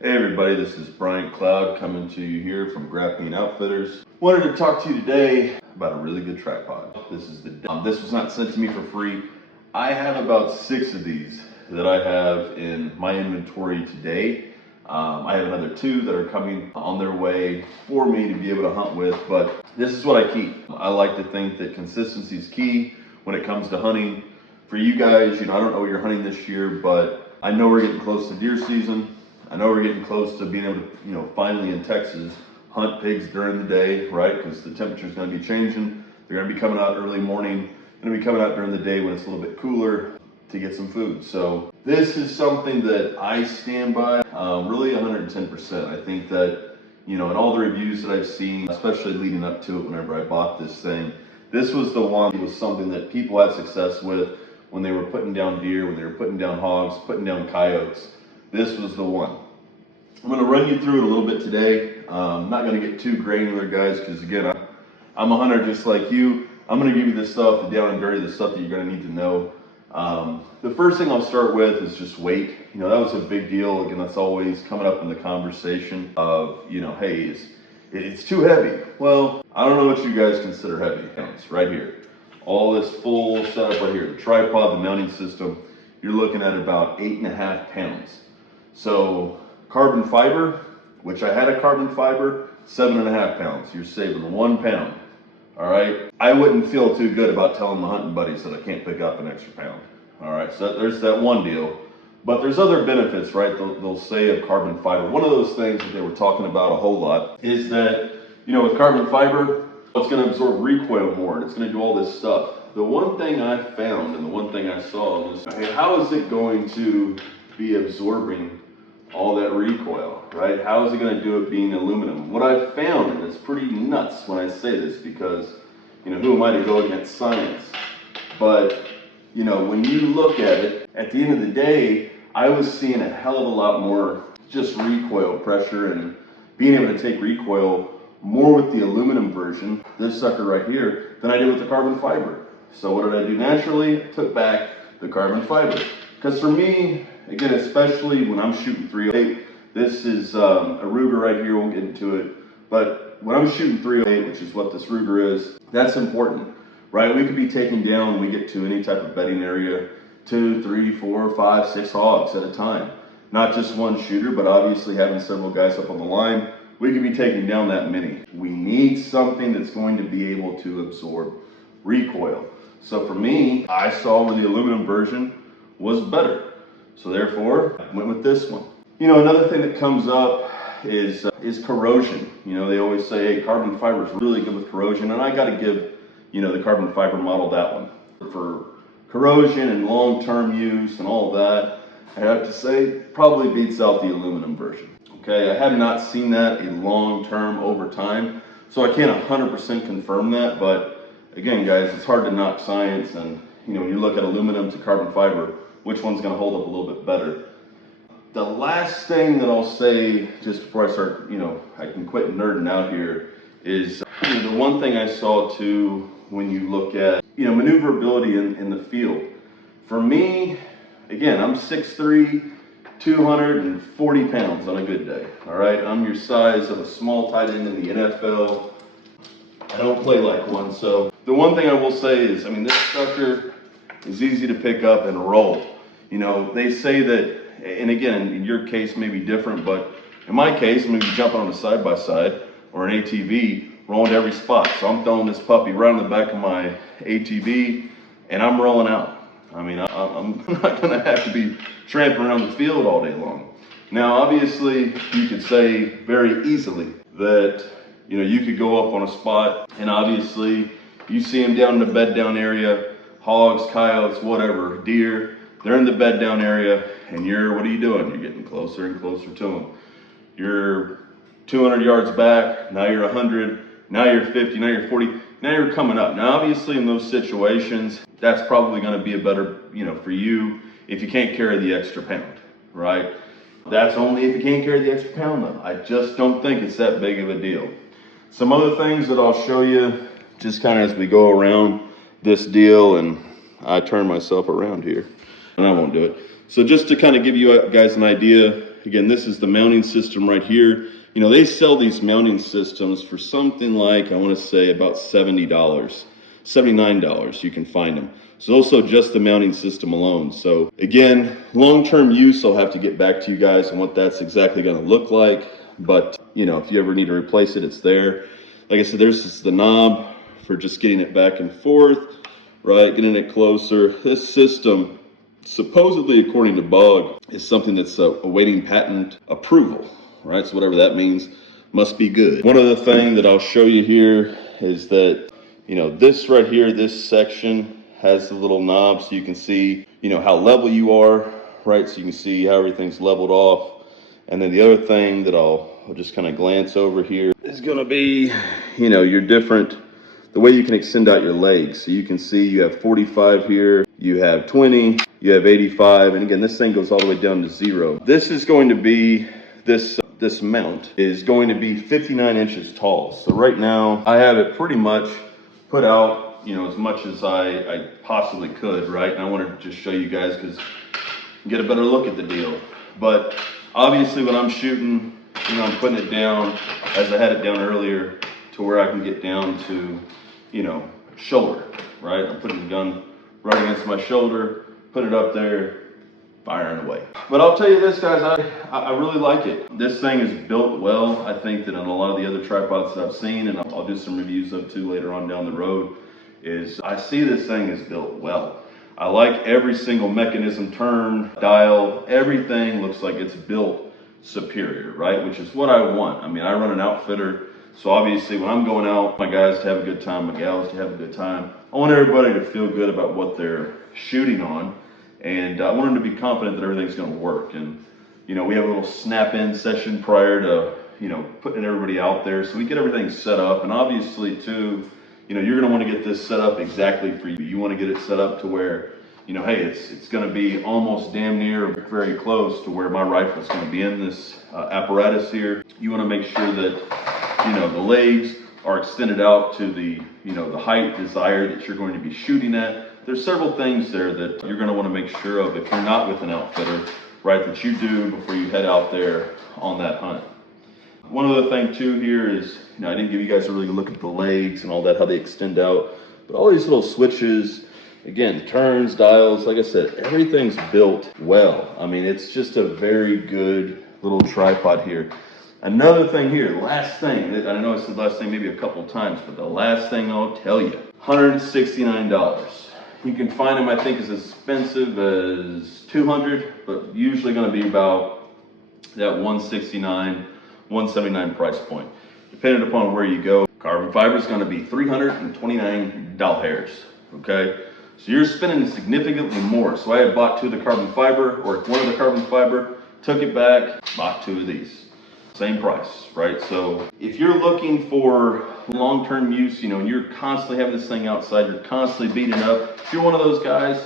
Hey everybody, this is Bryant Cloud coming to you here from Graphene Outfitters. Wanted to talk to you today about a really good tripod. This was not sent to me for free. I have about 6 of these that I have in my inventory today. I have another 2 that are coming on their way for me to be able to hunt with, but this is what I keep. I like to think that consistency is key when it comes to hunting. For you guys, I don't know what you're hunting this year, but I know we're getting close to deer season. I know we're getting close to being able to, finally in Texas, hunt pigs during the day, right? Because the temperature is going to be changing. They're going to be coming out early morning. They're going to be coming out during the day when it's a little bit cooler to get some food. So this is something that I stand by, really 110%. I think that, in all the reviews that I've seen, especially leading up to it whenever I bought this thing, this was the one that was something that people had success with when they were putting down deer, when they were putting down hogs, putting down coyotes. This was the one. I'm going to run you through it a little bit today. I'm not going to get too granular, guys, because again, I'm a hunter just like you. I'm going to give you the stuff, the down and dirty, the stuff that you're going to need to know. The first thing I'll start with is just weight. That was a big deal. Again, that's always coming up in the conversation of, hey, it's too heavy. Well, I don't know what you guys consider heavy. It's right here. All this full setup right here, the tripod, the mounting system, you're looking at about 8.5 pounds. So carbon fiber, which I had a carbon fiber, 7.5 pounds. You're saving 1 pound. All right. I wouldn't feel too good about telling my hunting buddies that I can't pick up an extra pound. All right. So there's that one deal. But there's other benefits, right? They'll say of carbon fiber. One of those things that they were talking about a whole lot is that, with carbon fiber, it's going to absorb recoil more and it's going to do all this stuff. The one thing I found and the one thing I saw was, hey, how is it going to be absorbing all that recoil, right? How is it going to do it being aluminum? What I found, and it's pretty nuts when I say this because, who am I to go against science? But, when you look at it, at the end of the day, I was seeing a hell of a lot more just recoil pressure and being able to take recoil more with the aluminum version, this sucker right here, than I did with the carbon fiber. So what did I do naturally? I took back the carbon fiber. Because for me, again, especially when I'm shooting 308, this is a Ruger right here, won't get into it. But when I'm shooting 308, which is what this Ruger is, that's important, right? We could be taking down, when we get to any type of bedding area, 2, 3, 4, 5, 6 hogs at a time. Not just one shooter, but obviously having several guys up on the line, we could be taking down that many. We need something that's going to be able to absorb recoil. So for me, I saw where the aluminum version was better. So therefore, I went with this one. Another thing that comes up is corrosion. They always say, hey, carbon fiber is really good with corrosion, and I got to give, the carbon fiber model that one. For corrosion and long-term use and all that, I have to say, probably beats out the aluminum version. Okay, I have not seen that a long-term over time, so I can't 100% confirm that, but again, guys, it's hard to knock science, and when you look at aluminum to carbon fiber, which one's going to hold up a little bit better? The last thing that I'll say, just before I start, I can quit nerding out here, is the one thing I saw too when you look at, maneuverability in the field. For me, again, I'm 6'3", 240 pounds on a good day. All right, I'm your size of a small tight end in the NFL. I don't play like one, so the one thing I will say is, this sucker is easy to pick up and roll. They say that, and again, in your case may be different, but in my case, I'm going to be jumping on a side-by-side or an ATV, rolling to every spot. So I'm throwing this puppy right on the back of my ATV, and I'm rolling out. I'm not going to have to be tramping around the field all day long. Now, obviously, you could say very easily that, you could go up on a spot, and obviously, you see them down in the bed down area, hogs, coyotes, whatever, deer, they're in the bed down area, and what are you doing? You're getting closer and closer to them. You're 200 yards back, now you're 100, now you're 50, now you're 40, now you're coming up. Now, obviously, in those situations, that's probably going to be a better, for you if you can't carry the extra pound, right? That's only if you can't carry the extra pound, though. I just don't think it's that big of a deal. Some other things that I'll show you just kind of as we go around this deal, and I turn myself around here, and I won't do it. So just to kind of give you guys an idea, Again, this is the mounting system right here. You know, they sell these mounting systems for something like, I want to say about $70, $79 you can find them. So also just the mounting system alone. So again, long-term use, I'll have to get back to you guys on what that's exactly going to look like. But you know, if you ever need to replace it, it's there. Like I said, there's just the knob for just getting it back and forth, right? Getting it closer. This system, supposedly according to BOG, is something that's awaiting patent approval, right? So whatever that means, must be good. One other thing that I'll show you here is that, you know, this right here, this section has the little knob so you can see, you know, how level you are, right? So you can see how everything's leveled off. And then the other thing that I'll just kind of glance over here is going to be, you know, your different, the way you can extend out your legs. So you can see you have 45 here, you have 20, you have 85, and again, this thing goes all the way down to 0. This is going to be, this mount is going to be 59 inches tall. So right now, I have it pretty much put out, you know, as much as I possibly could, right? And I wanted to just show you guys because get a better look at the deal. But obviously when I'm shooting, you know, I'm putting it down as I had it down earlier to where I can get down to, you know, shoulder, right? I'm putting the gun right against my shoulder, put it up there, firing away. But I'll tell you this, guys, I really like it. This thing is built well. I think that on a lot of the other tripods that I've seen, and I'll do some reviews of too later on down the road, is I see this thing is built well. I like every single mechanism, turn, dial, everything looks like it's built superior, right? Which is what I want. I mean, I run an outfitter, so obviously when I'm going out, my guys to have a good time, my gals to have a good time. I want everybody to feel good about what they're shooting on, and I want them to be confident that everything's going to work. And you know, we have a little snap-in session prior to, you know, putting everybody out there, so we get everything set up. And obviously too, you know, you're going to want to get this set up exactly for you. You want to get it set up to where, you know, hey, it's going to be almost damn near very close to where my rifle is going to be in this apparatus here. You want to make sure that, you know, the legs are extended out to the, you know, the height desired that you're going to be shooting at. There's several things there that you're going to want to make sure of if you're not with an outfitter, right, that you do before you head out there on that hunt. One other thing too here is, you know, I didn't give you guys a really good look at the legs and all that, how they extend out, but all these little switches, again, turns, dials, like I said, everything's built well. I mean, it's just a very good little tripod here. Another thing here, last thing, I know I said last thing maybe a couple times, but the last thing I'll tell you, $169. You can find them, I think, as expensive as $200, but usually going to be about that $169, $179 price point, depending upon where you go. Carbon fiber is going to be $329, okay? So you're spending significantly more. So I had bought 2 of the carbon fiber, or 1 of the carbon fiber, took it back, bought 2 of these. Same price, right? So if you're looking for long-term use, you know, and you're constantly having this thing outside, you're constantly beating it up, if you're one of those guys,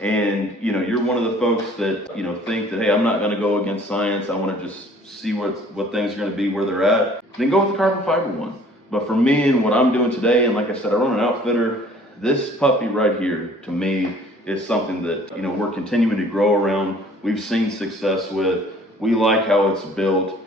and you know, you're one of the folks that, you know, think that, hey, I'm not going to go against science, I want to just see what things are going to be where they're at, then go with the carbon fiber one. But for me and what I'm doing today, and like I said, I run an outfitter, this puppy right here to me is something that, you know, we're continuing to grow around. We've seen success with. We like how it's built.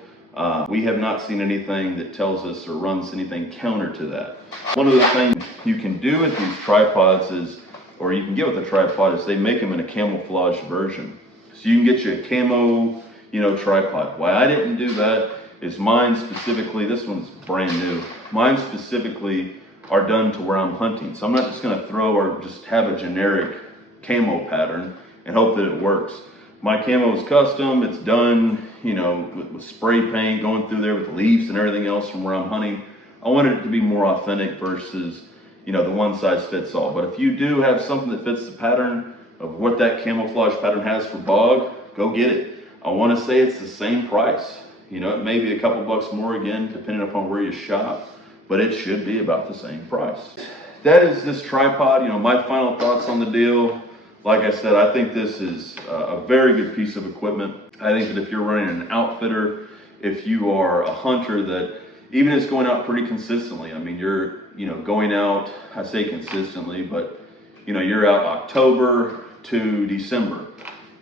We have not seen anything that tells us or runs anything counter to that. One of the things you can do with these tripods is, or you can get with a tripod, is they make them in a camouflage version. So you can get you a camo, you know, tripod. Why I didn't do that is mine specifically, this one's brand new. Mine specifically are done to where I'm hunting. So I'm not just gonna throw or just have a generic camo pattern and hope that it works. My camo is custom, it's done, you know, with spray paint going through there with leaves and everything else from where I'm hunting. I wanted it to be more authentic versus, you know, the one size fits all. But if you do have something that fits the pattern of what that camouflage pattern has for BOG, go get it. I want to say it's the same price. You know, it may be a couple bucks more again, depending upon where you shop, but it should be about the same price. That is this tripod. You know, my final thoughts on the deal. Like I said, I think this is a very good piece of equipment. I think that if you're running an outfitter, if you are a hunter that even is going out pretty consistently, I mean, you're, you know, going out, I say consistently, but, you know, you're out October to December,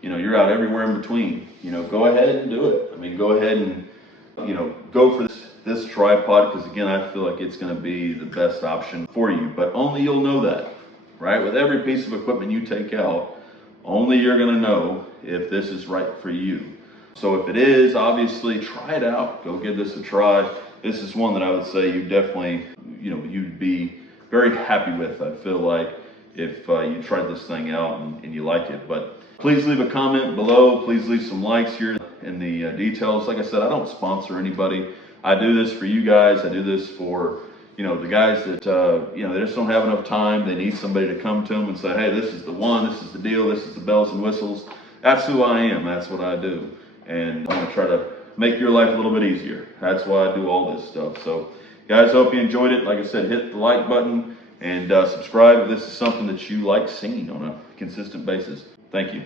you're out everywhere in between, go ahead and do it. I mean, go ahead and, go for this tripod, because again, I feel like it's going to be the best option for you, but only you'll know that, right? With every piece of equipment you take out, only you're going to know if this is right for you. So if it is, obviously try it out. Go give this a try. This is one that I would say you definitely, you'd be very happy with. I feel like if you tried this thing out and you like it. But please leave a comment below. Please leave some likes here in the details. Like I said, I don't sponsor anybody. I do this for you guys. I do this for, the guys that, they just don't have enough time. They need somebody to come to them and say, hey, this is the one, this is the deal, this is the bells and whistles. That's who I am. That's what I do. And I'm going to try to make your life a little bit easier. That's why I do all this stuff. So, guys, hope you enjoyed it. Like I said, hit the like button and subscribe if this is something that you like seeing on a consistent basis. Thank you.